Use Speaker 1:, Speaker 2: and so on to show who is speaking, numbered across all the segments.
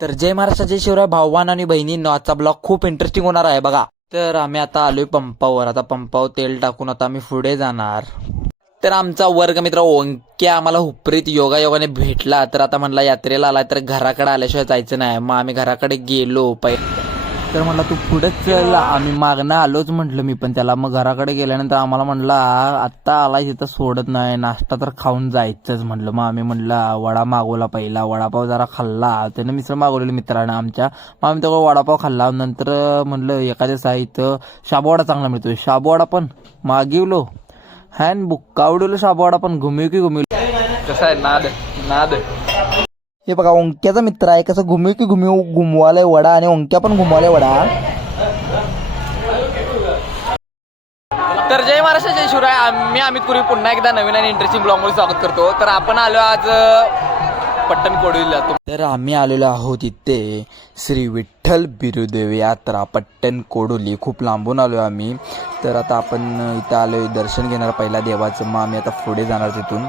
Speaker 1: तर जय महाराष्ट्र जय शिवराय. भाववान आणि बहिणींनो आजचा ब्लॉग खूप इंटरेस्टिंग होणार आहे बघा. तर आम्ही आता आलोय पंपावर. आता पंपावर तेल टाकून आता आम्ही पुढे जाणार. तर आमचा वर्ग मित्र ओंक्या आम्हाला हुपरीत योगा योगाने भेटला. तर आता म्हणला यात्रेला आला तर घराकडे आल्याशिवाय जायचं नाही. मग आम्ही घराकडे गेलो. पै तर म्हणला तू पुढेच चल आम्ही मागणं आलोच म्हटलं मी पण त्याला मग घराकडे गेल्यानंतर आम्हाला म्हणला आत्ता आला तिथं सोडत नाही नाश्ता तर खाऊन जायचंच. म्हटलं मग आम्ही म्हणलं वडा मागवला पहिला वडापाव जरा खाल्ला. त्यानं मिसळ मागवलेली मित्रानं आमच्या. मग आम्ही तेवढा वडापाव खाल्ला. नंतर म्हणलं एखाद्या साहित्य शाबूवाडा चांगला मिळतोय. शाबूवाडा पण मागिवलो. हॅन बुक्का आवडलो शाबूवाडा पण. घुमिव की घुमिव कसा आहे? नाद नाद हे बघा ओंक्याचा मित्र आहे कसं घुमिव की घुमिव घुमवालाय वडा आणि ओंक्या पण घुमवालाय वडा. तर जय महाराष्ट्र जय शिवराय. आम्ही अमित पुरी पुन्हा एकदा नवीन आणि इंटरेस्टिंग ब्लॉगमध्ये स्वागत करतो. तर आपण आलो आज पट्टण कोडवीला तर आम्ही आलेलो आहोत इथे श्री विठ्ठल बिरुदेव यात्रा पट्टण कोडोली. खूप लांबून आलो आम्ही. तर आता आपण इथं आलो दर्शन घेणार पहिला देवाचं. मग आम्ही आता पुढे जाणार तिथून.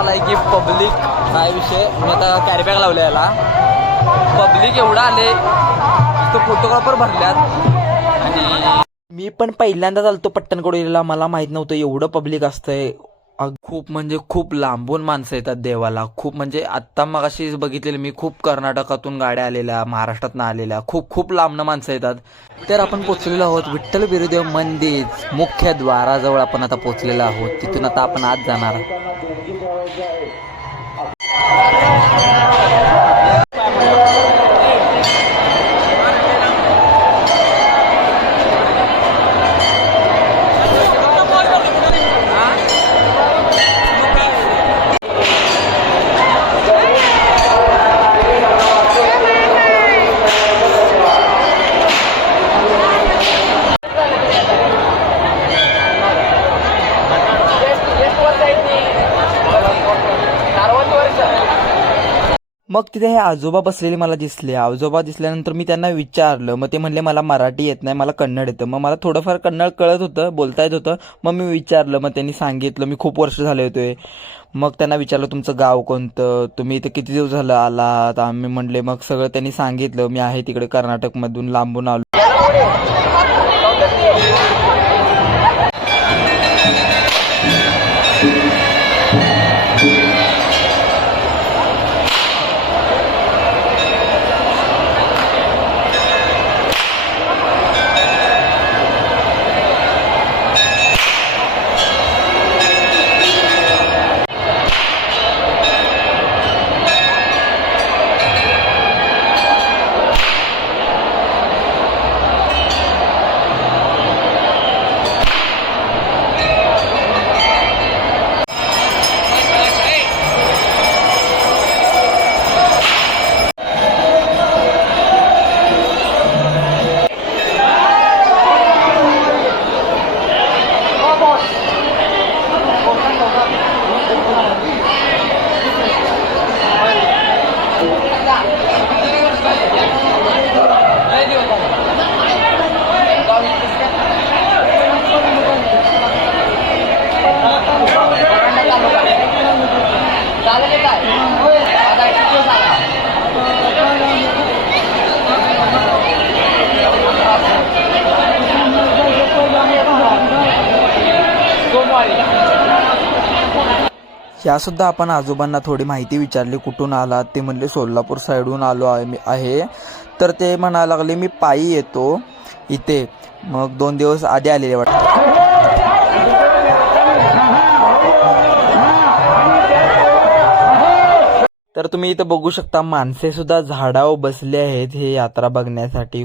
Speaker 1: विषय की पब्लिक काय विषय. मी आता कॅरीबॅग लावल्या याला. पब्लिक एवढा आले तो फोटोग्राफर भरल्यात. आणि मी पण पहिल्यांदाच आलतो पट्टणकोडीला मला माहीत नव्हतं एवढं पब्लिक असतंय. खूप म्हणजे खूप लांबून माणसं येतात देवाला. खूप म्हणजे आत्ता मग अशी बघितलेली मी खूप कर्नाटकातून गाड्या आलेल्या महाराष्ट्रातनं आलेल्या. खूप खूप लांबनं माणसं येतात. तर आपण पोचलेलो आहोत विठ्ठल बिरुदेव मंदिर. मुख्य द्वाराजवळ आपण आता पोचलेलो आहोत. तिथून आता आपण आज जाणार. मग तिथे हे आजोबा बसलेले मला दिसले. आजोबा दिसल्यानंतर मी त्यांना विचारलं. मग ते म्हणले मला मराठी येत नाही मला कन्नड येतं. मग मला थोडंफार कन्नड कळत होतं बोलता येत होतं. मग मी विचारलं मग त्यांनी सांगितलं मी खूप वर्ष झाले होते. मग त्यांना विचारलं तुमचं गाव कोणतं? तुम्ही इथं किती दिवस झालं आलात? आम्ही म्हणले मग सगळं त्यांनी सांगितलं. मी आहे तिकडे कर्नाटकमधून लांबून आलो. त्यासुद्धा आपण आजोबांना थोडी माहिती विचारली कुठून आलात? ते म्हणले सोलापूर साईडहून आलो आहे मी आहे. तर ते म्हणायला लागले मी पायी येतो इथे. मग दोन दिवस आधी आलेले वाटतं. तर तुम्ही इथं बघू शकता माणसे सुद्धा झाडावर बसले आहेत हे यात्रा बघण्यासाठी.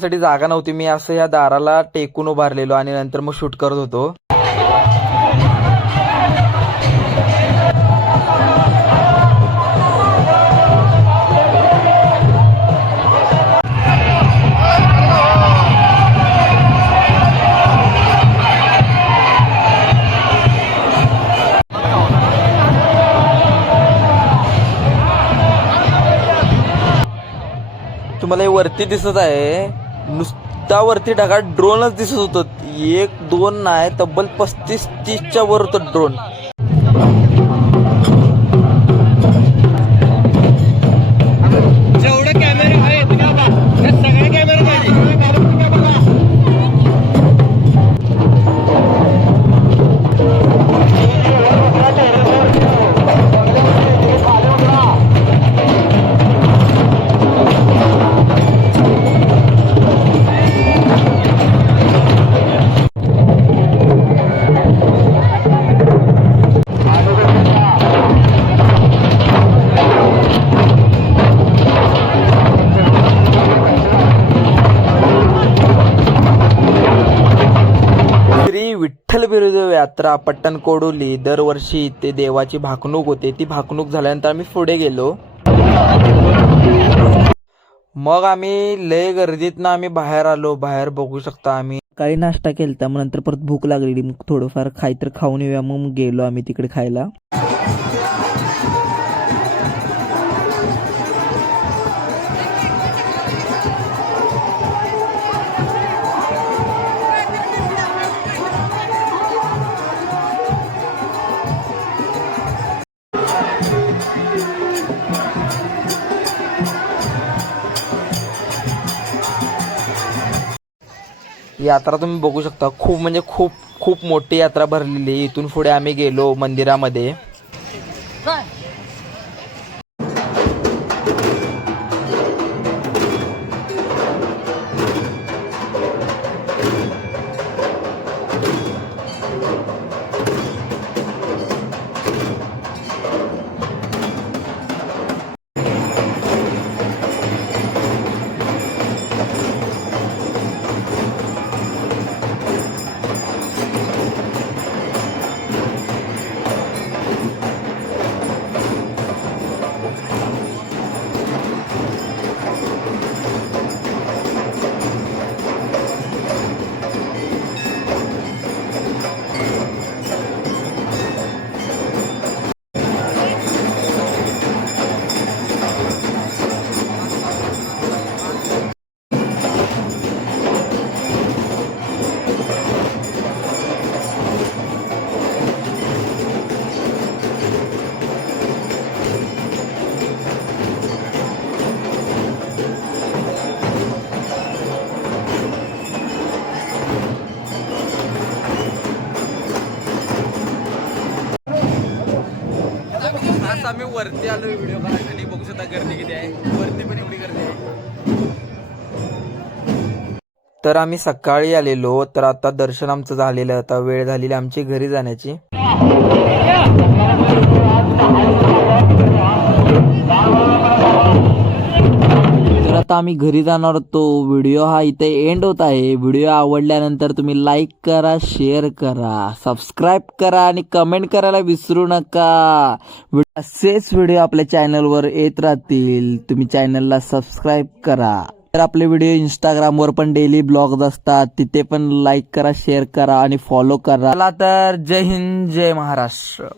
Speaker 1: करण्यासाठी जागा नव्हती. मी असं या दाराला टेकून उभारलेलो आणि नंतर मग शूट करत होतो. तुम्हाला हे वरती दिसत आहे. नुसता वरती ढगात ड्रोनच दिसत होतं. एक दोन नाही तब्बल पस्तीस तीसच्या वर होतं ड्रोन. यात्रा पट्टण कोडोली. दरवर्षी ते देवाची भाकणूक होते. ती भाकणूक झाल्यानंतर आम्ही पुढे गेलो. मग आम्ही लय गर्दीतनं आम्ही बाहेर आलो. बाहेर बघू शकता आम्ही. काही नाश्ता केलता मग नंतर परत भूक लागलेली. मग थोडंफार खाई तर खाऊन येऊया. मग गेलो आम्ही तिकडे खायला. यात्रा तुम्ही बघू शकता. खूप म्हणजे खूप खूप मोठी यात्रा भरलेली इथून पुढे आम्ही गेलो मंदिरामध्ये. वरती आलो व्हिडिओ करायसाठी बघू शकता गर्दी किती आहे. वरती पण एवढी गर्दी आहे. तर आम्ही सकाळी आलेलो तर आता दर्शन आमचं झालेलं आता वेळ झालेली आमची घरी जाण्याची. आता आम्ही घरी जाणार होतो व्हिडिओ हा इथे एंड होत आहे. व्हिडिओ आवडल्यानंतर तुम्ही लाईक करा शेअर करा सबस्क्राईब करा आणि कमेंट करायला विसरू नका. असेच व्हिडिओ आपल्या चॅनलवर येत राहतील. तुम्ही चॅनलला सबस्क्राईब करा. तर आपले व्हिडिओ इंस्टाग्रामवर पण डेली ब्लॉग्स असतात. तिथे पण लाईक करा शेअर करा आणि फॉलो करा. तर जय हिंद जय महाराष्ट्र.